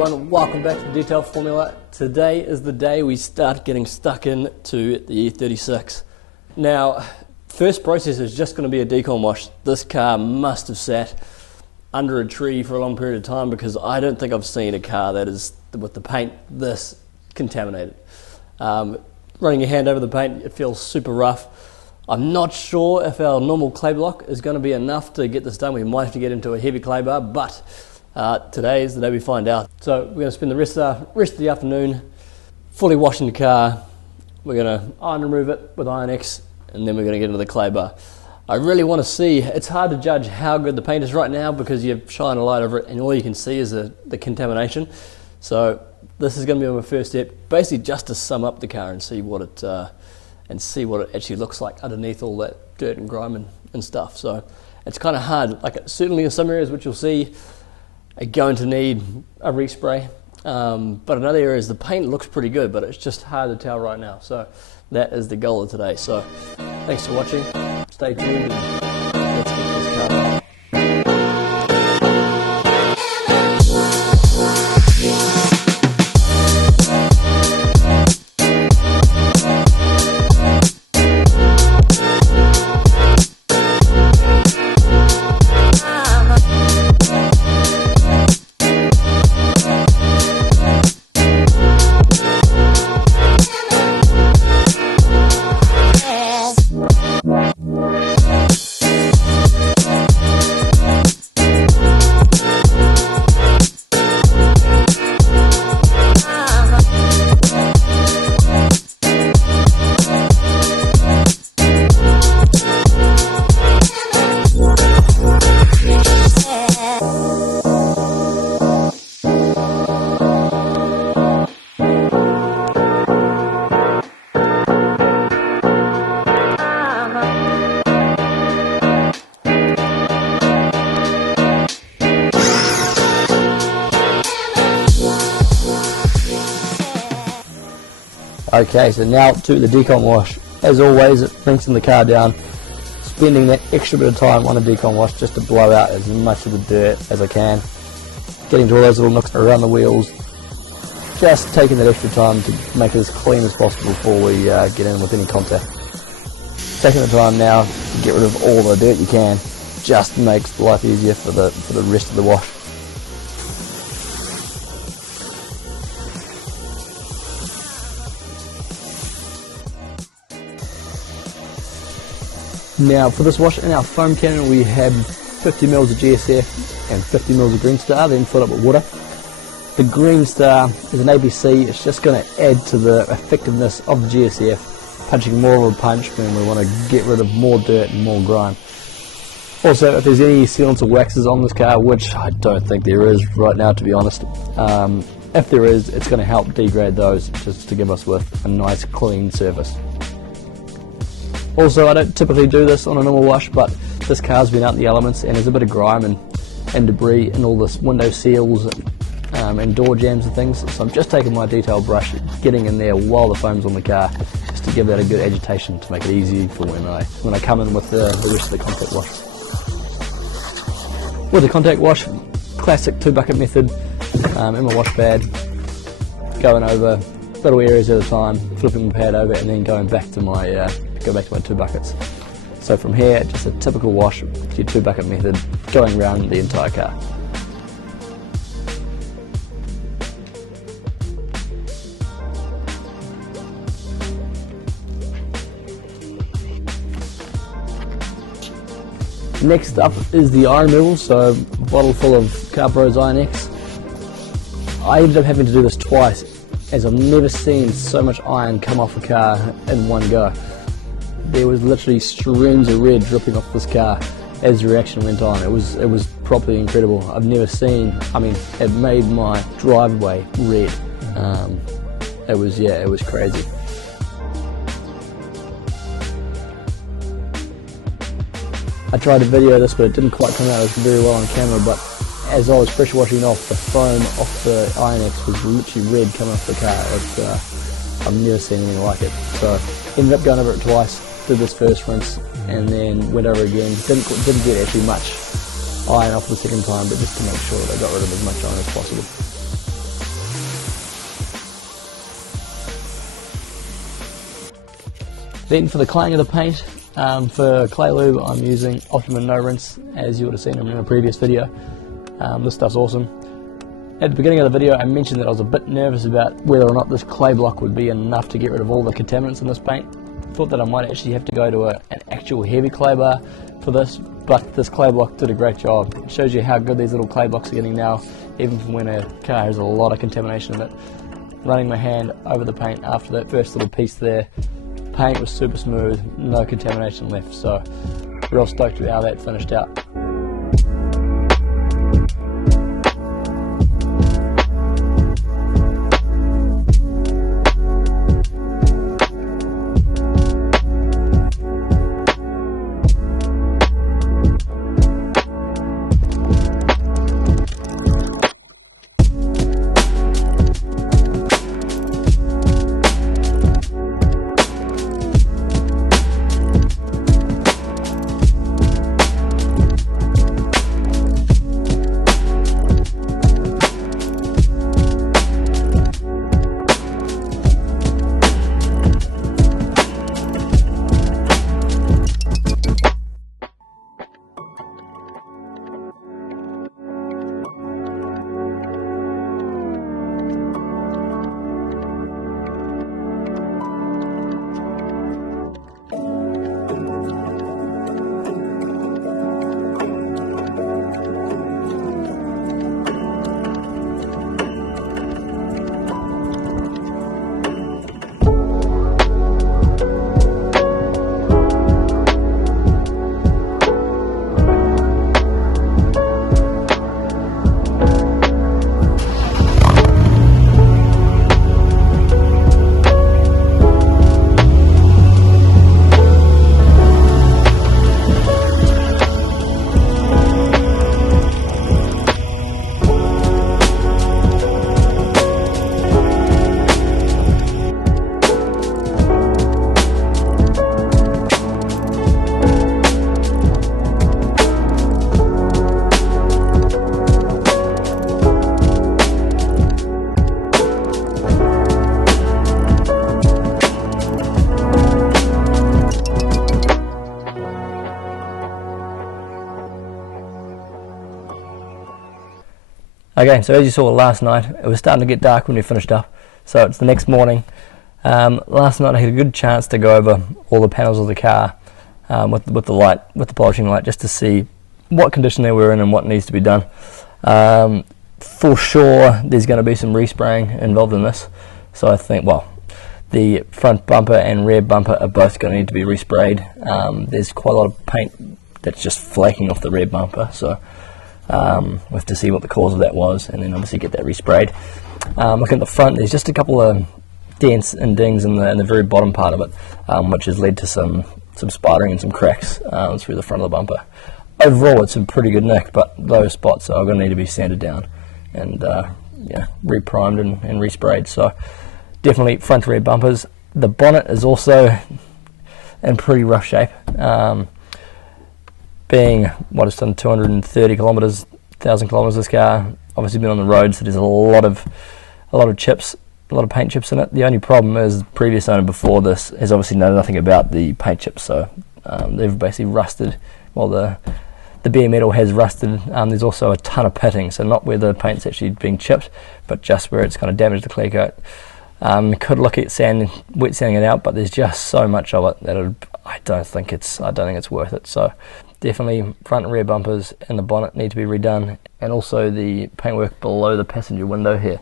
everyone, welcome back to the Detail Formula. Today is the day we start getting stuck into the E36. Now, first process is just going to be a decon wash. This car must have sat under a tree for a long period of time because I don't think I've seen a car that is, with the paint this contaminated. Running your hand over the paint, it feels super rough. I'm not sure if our normal clay block is going to be enough to get this done. We might have to get into a heavy clay bar, but today is the day we find out. So we're going to spend the rest of the afternoon fully washing the car. We're going to iron remove it with IronX, and then we're going to get into the clay bar. I really want to see, it's hard to judge how good the paint is right now because you shine a light over it and all you can see is the contamination. So this is going to be my first step, basically just to sum up the car and see what it actually looks like underneath all that dirt and grime and stuff. So it's kind of hard. Like certainly in some areas which you'll see are going to need a respray, but in other areas the paint looks pretty good, but it's just hard to tell right now. So that is the goal of today. So thanks for watching. Stay tuned and let's get this car on. Okay, so now to the decon wash. As always, rinsing the car down, spending that extra bit of time on a decon wash just to blow out as much of the dirt as I can, getting to all those little nooks around the wheels, just taking that extra time to make it as clean as possible before we get in with any contact. Taking the time now to get rid of all the dirt you can just makes life easier for the rest of the wash. Now for this wash in our foam cannon we have 50 mils of GSF and 50 mils of Green Star, then filled up with water. The Green Star is an ABC, it's just going to add to the effectiveness of the GSF, punching more of a punch when we want to get rid of more dirt and more grime. Also, if there's any sealants or waxes on this car, which I don't think there is right now to be honest, if there is, it's going to help degrade those just to give us with a nice clean surface. Also, I don't typically do this on a normal wash, but this car's been out in the elements and there's a bit of grime and debris in all this window seals and door jams and things, so I'm just taking my detail brush, getting in there while the foam's on the car, just to give that a good agitation to make it easy for when I come in with the rest of the contact wash. With the contact wash, classic 2-bucket method, in my wash pad, going over little areas at a time, flipping the pad over and then going back to my 2 buckets. So from here, just a typical wash, your 2-bucket method, going around the entire car. Next up is the iron removal, so a bottle full of CarPro IronX. I ended up having to do this twice, as I've never seen so much iron come off a car in one go. There was literally streams of red dripping off this car as the reaction went on. It was properly incredible. I've never seen, it made my driveway red. It was crazy. I tried to video this, but it didn't quite come out very well on camera, but as I was pressure washing off, the foam off the IronX was literally red coming off the car. I've never seen anything like it. So ended up going over it twice. Did this first rinse and then went over again. Didn't get actually much iron off the second time, but just to make sure that I got rid of as much iron as possible. Then for the claying of the paint, for clay lube I'm using Optimum No Rinse, as you would have seen in a previous video. This stuff's awesome. At the beginning of the video I mentioned that I was a bit nervous about whether or not this clay block would be enough to get rid of all the contaminants in this paint. Thought that I might actually have to go to an actual heavy clay bar for this, but this clay block did a great job. It shows you how good these little clay blocks are getting now, even from when a car has a lot of contamination in it. Running my hand over the paint after that first little piece there, paint was super smooth, no contamination left, so real stoked with how that finished out. Okay, so as you saw last night, it was starting to get dark when we finished up, so it's the next morning. Last night I had a good chance to go over all the panels of the car with the light, with the polishing light, just to see what condition they were in and what needs to be done. For sure there's going to be some respraying involved in this, so I think, well, the front bumper and rear bumper are both going to need to be resprayed. There's quite a lot of paint that's just flaking off the rear bumper, so we'll have to see what the cause of that was, and then obviously get that resprayed. Looking at the front, there's just a couple of dents and dings in the very bottom part of it, which has led to some spidering and some cracks through the front of the bumper. Overall, it's in pretty good nick, but those spots are going to need to be sanded down and re-primed and resprayed. So definitely front rear bumpers. The bonnet is also in pretty rough shape. Being what, it's done 230 kilometers, 1,000 kilometers, this car obviously been on the road, so there's a lot of chips, a lot of paint chips in it. The only problem is the previous owner before this has obviously known nothing about the paint chips, so they've basically rusted. Well, the bare metal has rusted. There's also a ton of pitting, so not where the paint's actually being chipped, but just where it's kind of damaged the clear coat. Could look at wet sanding it out, but there's just so much of it that I don't think it's worth it. So definitely front and rear bumpers and the bonnet need to be redone, and also the paintwork below the passenger window here.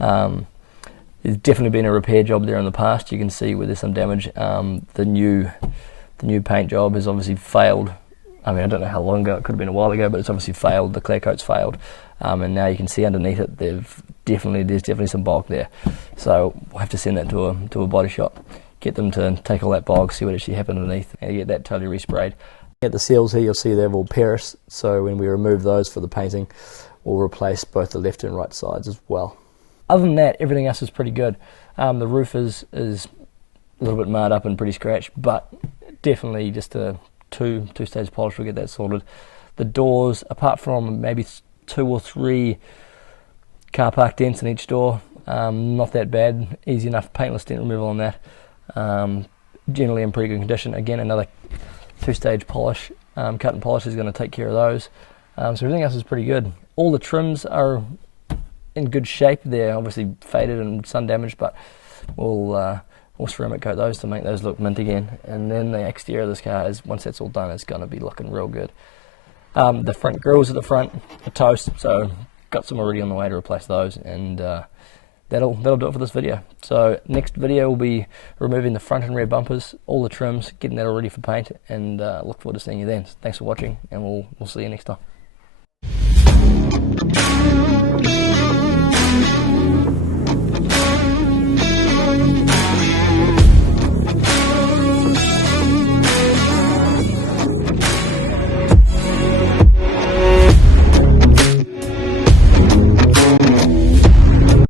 There's definitely been a repair job there in the past. You can see where there's some damage. The new paint job has obviously failed. I mean, I don't know how long ago, it could have been a while ago, but it's obviously failed. The clear coat's failed, and now you can see underneath it there's definitely some bulk there. So we'll have to send that to a body shop, get them to take all that bulk, see what actually happened underneath, and get that totally resprayed. At the seals here, you'll see they've all Paris, so when we remove those for the painting, we'll replace both the left and right sides as well. Other than that, everything else is pretty good. The roof is a little bit marred up and pretty scratched, but definitely just a two-stage polish will get that sorted. The doors, apart from maybe 2 or 3 car park dents in each door, not that bad. Easy enough paintless dent removal on that. generally in pretty good condition. Again, another 2-stage polish, cut and polish is going to take care of those. So everything else is pretty good. All the trims are in good shape. They're obviously faded and sun damaged, but we'll ceramic coat those to make those look mint again. And then the exterior of this car is, once that's all done, it's going to be looking real good. The front grills at the front are toast, so got some already on the way to replace those, and that'll do it for this video. So next video will be removing the front and rear bumpers, all the trims, getting that all ready for paint, and look forward to seeing you then. Thanks for watching, and we'll see you next time.